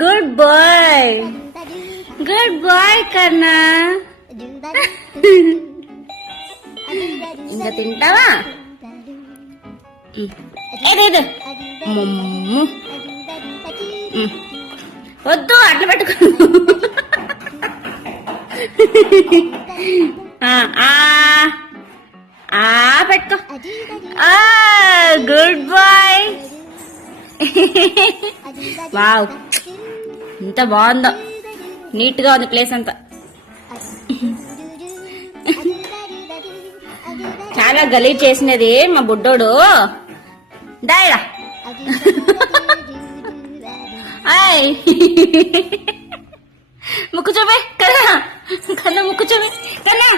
Good bye, good bye కన్నా. ఇంకా తింటావా? ఏదేదు మమ్ము వద్దు, అట్లా పెట్టుకో. పెట్టుకో. Good bye. వావ్, ఎంత బాగుందో, నీట్ గా ఉంది ప్లేస్ అంతా. చాలా గలీజ్ చేసినది మా బుడ్డోడు. దాయరా ముక్కు చూపే కన్నా, కన్నా ముక్కు చూపే కన్నా.